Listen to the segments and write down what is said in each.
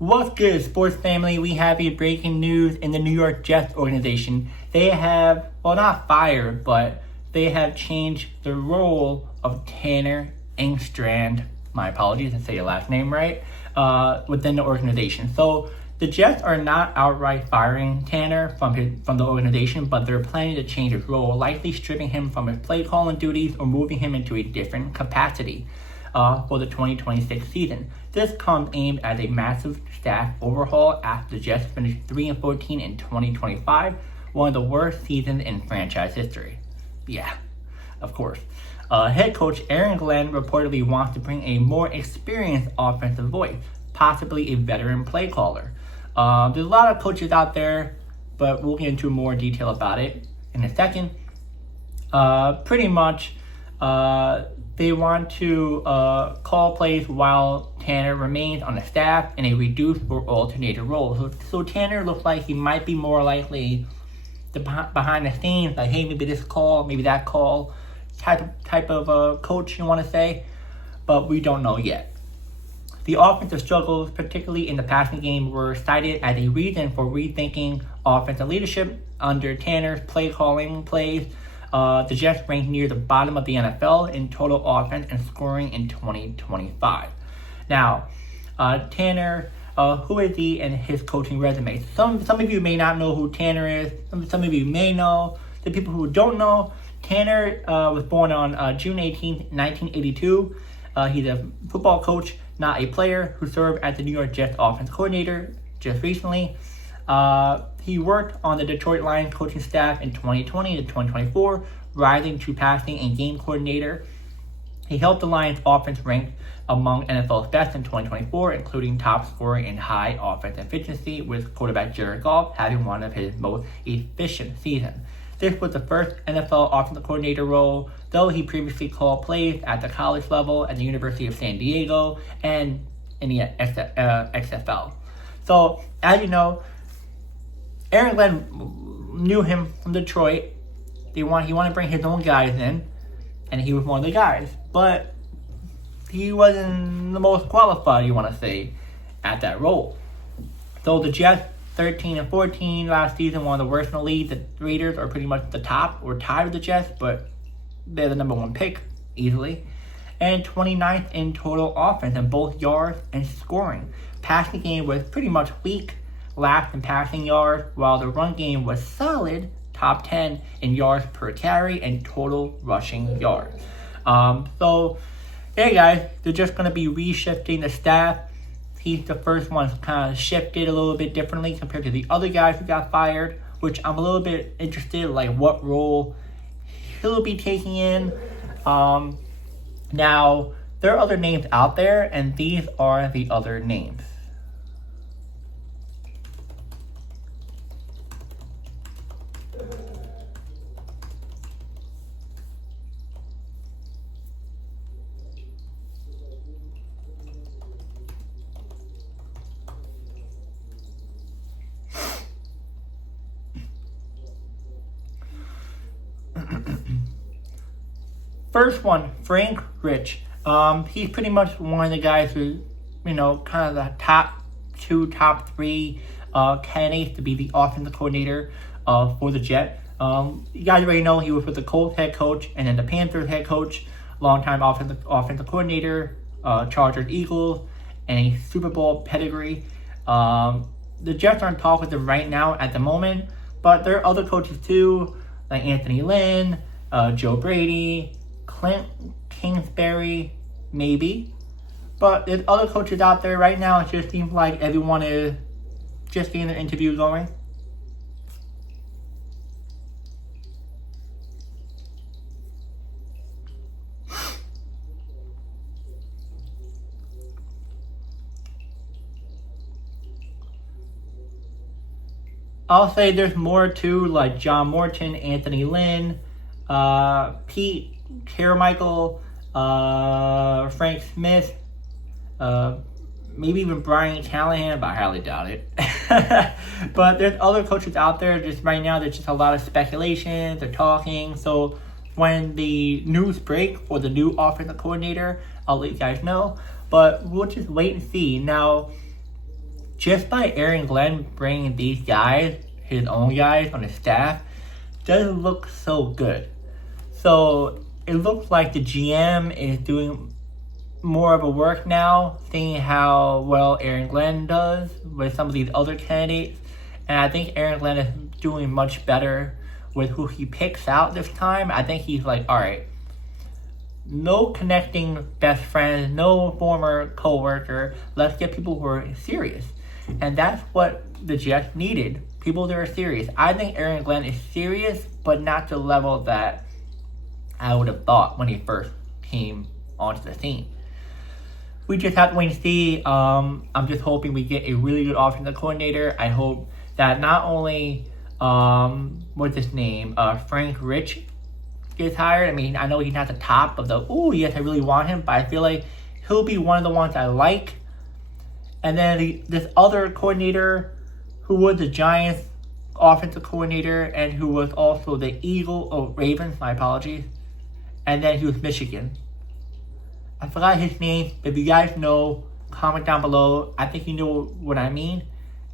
What's good, sports family? We have a breaking news in the New York Jets organization. They have, well, not fired, but they have changed the role of Tanner Engstrand. My apologies, I didn't say your last name right. Within the organization. So the Jets are not outright firing Tanner from the organization, but they're planning to change his role, likely stripping him from his play calling duties or moving him into a different capacity for the 2026 season. This comes aimed at a massive staff overhaul after the Jets finished 3-14 in 2025, one of the worst seasons in franchise history. Yeah, of course. Head coach Aaron Glenn reportedly wants to bring a more experienced offensive voice, possibly a veteran play caller. There's a lot of coaches out there, but we'll get into more detail about it in a second. Pretty much, they want to call plays while Tanner remains on the staff in a reduced or alternated role. So Tanner looks like he might be more likely behind the scenes, like, hey, maybe this call, maybe that call, type of coach you want to say, but we don't know yet. The offensive struggles, particularly in the passing game, were cited as a reason for rethinking offensive leadership under Tanner's play calling plays. The Jets ranked near the bottom of the NFL in total offense and scoring in 2025. Now, Tanner, who is he and his coaching resume? Some of you may not know who Tanner is. Some of you may know. The people who don't know, Tanner was born on June 18, 1982. He's a football coach, not a player, who served as the New York Jets offense coordinator just recently. He worked on the Detroit Lions coaching staff in 2020 to 2024, rising to passing and game coordinator. He helped the Lions offense rank among NFL's best in 2024, including top scorer in high offense efficiency, with quarterback Jared Goff having one of his most efficient seasons. This was the first NFL offensive coordinator role, though he previously called plays at the college level at the University of San Diego and in the XFL. So, as you know, Aaron Glenn knew him from Detroit. He wanted to bring his own guys in, and he was one of the guys. But he wasn't the most qualified, you want to say, at that role. So the Jets, 13-14 last season, one of the worst in the league. The Raiders are pretty much the top or tied with the Jets, but they're the number one pick, easily. And 29th in total offense in both yards and scoring. Passing game was pretty much weak, last in passing yards, while the run game was solid, top 10 in yards per carry and total rushing yards. So, hey guys, they're just going to be reshifting the staff. He's the first one kind of shifted a little bit differently compared to the other guys who got fired, which I'm a little bit interested in, like, what role he'll be taking in. Now, there are other names out there, and these are the other names. First one, Frank Rich. He's pretty much one of the guys who, kind of the top 2, top 3 candidates to be the offensive coordinator for the Jets. You guys already know he was with the Colts head coach and then the Panthers head coach, longtime offensive coordinator, Chargers, Eagles, and a Super Bowl pedigree. The Jets aren't talking with him right now at the moment, but there are other coaches too, like Anthony Lynn, Joe Brady, Clint Kingsbury, maybe. But there's other coaches out there right now. It just seems like everyone is just getting their interview going. I'll say there's more too, like John Morton, Anthony Lynn, Pete Carmichael, Frank Smith, maybe even Brian Callahan, but I highly doubt it. But there's other coaches out there just right now. There's just a lot of speculation. They're talking. So when the news break for the new offensive coordinator, I'll let you guys know. But we'll just wait and see. Now, just by Aaron Glenn bringing these guys, his own guys on his staff, doesn't look so good. So it looks like the GM is doing more of a work now, seeing how well Aaron Glenn does with some of these other candidates. And I think Aaron Glenn is doing much better with who he picks out this time. I think he's like, all right, no connecting best friends, no former co-worker. Let's get people who are serious. And that's what the Jets needed. People that are serious. I think Aaron Glenn is serious, but not to the level that I would have thought when he first came onto the scene. We just have to wait and see. I'm just hoping we get a really good offensive coordinator. I hope that not only, what's his name, Frank Rich gets hired. I mean, I know he's not the top of the, yes, I really want him, but I feel like he'll be one of the ones I like. And then this other coordinator who was the Giants offensive coordinator and who was also the Ravens, my apologies. And then he was Michigan. I forgot his name. If you guys know, comment down below. I think you know what I mean.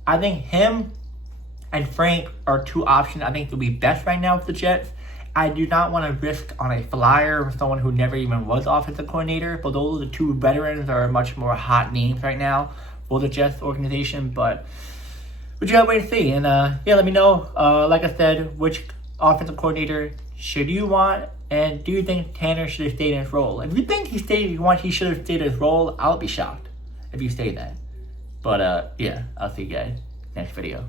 I think him and Frank are two options I think will be best right now for the Jets. I do not want to risk on a flyer with someone who never even was offensive coordinator. But those are the two veterans are much more hot names right now for the Jets organization. But we just gotta wait and see. And let me know, like I said, which offensive coordinator should you want? And do you think Tanner should have stayed in his role? If you think he should have stayed in his role, I'll be shocked if you say that. But I'll see you guys next video.